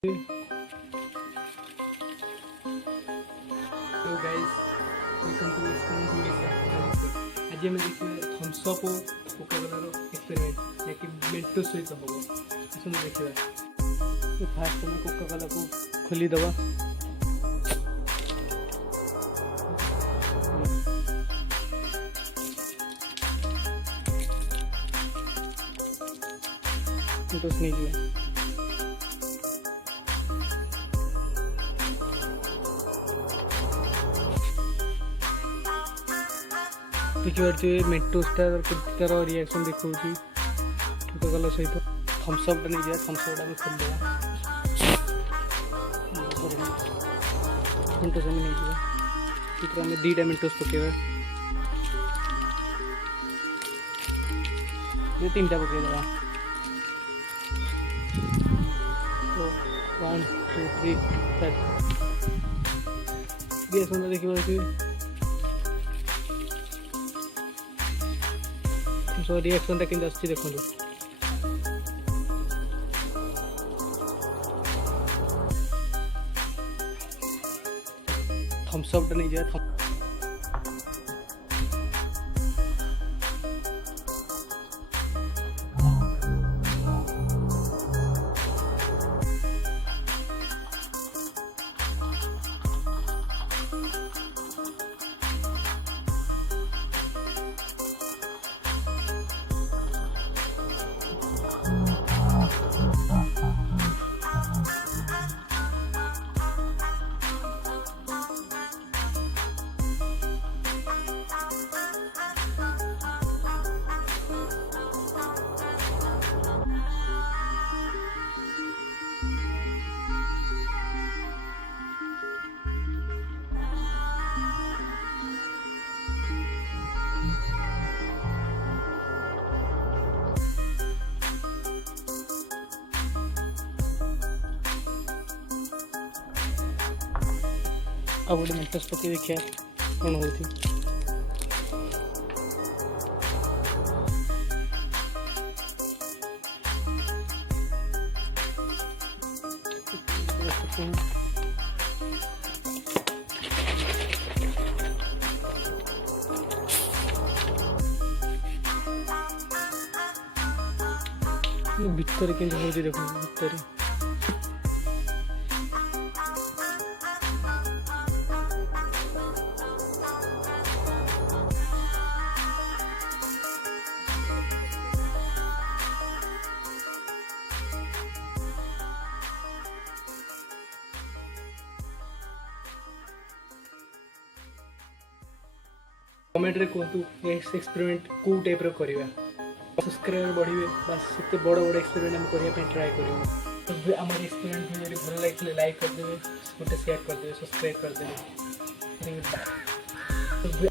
तो guys welcome to experiment India. आज आम देखिए थम्स अप और कोका कोलार एक्सपेरिमेंट जैकि मेंटो सहित हम आसते देखा। तो फास्ट आम कोका कोला को खोलीदे। मेंटोस नहीं जुए देखिए मेंटोसटा तार रिएक्शन देखा कोका कोला सहित थम्सअप नहीं जाए। थम्सअप आम खोल मेंटोस आम नहीं जाए। आम दीटा मेंटोस पकेबा तीन टा पकेदे। तो 1 2 3 रिएक्शन देखिए रिएक्शन टा केमती आसछि देखो। थम्सअप नहीं जाए। अब गोटे मेंटोस पकई देखिए कौन हो। भितर के देखो भितर कमेंट रे कहतु एक्सपेरिमेंट को टाइप रो करबा। सब्सक्राइबर बढ़िबे बस से बड़ बड़ एक्सपेरिमेंट हम करिया ट्राई करियो। हमारे एक्सपेरिमेंट वीडियो भल लगे लाइक कर देवे, गोटे शेयर कर देवे, सब्सक्राइब कर देवे।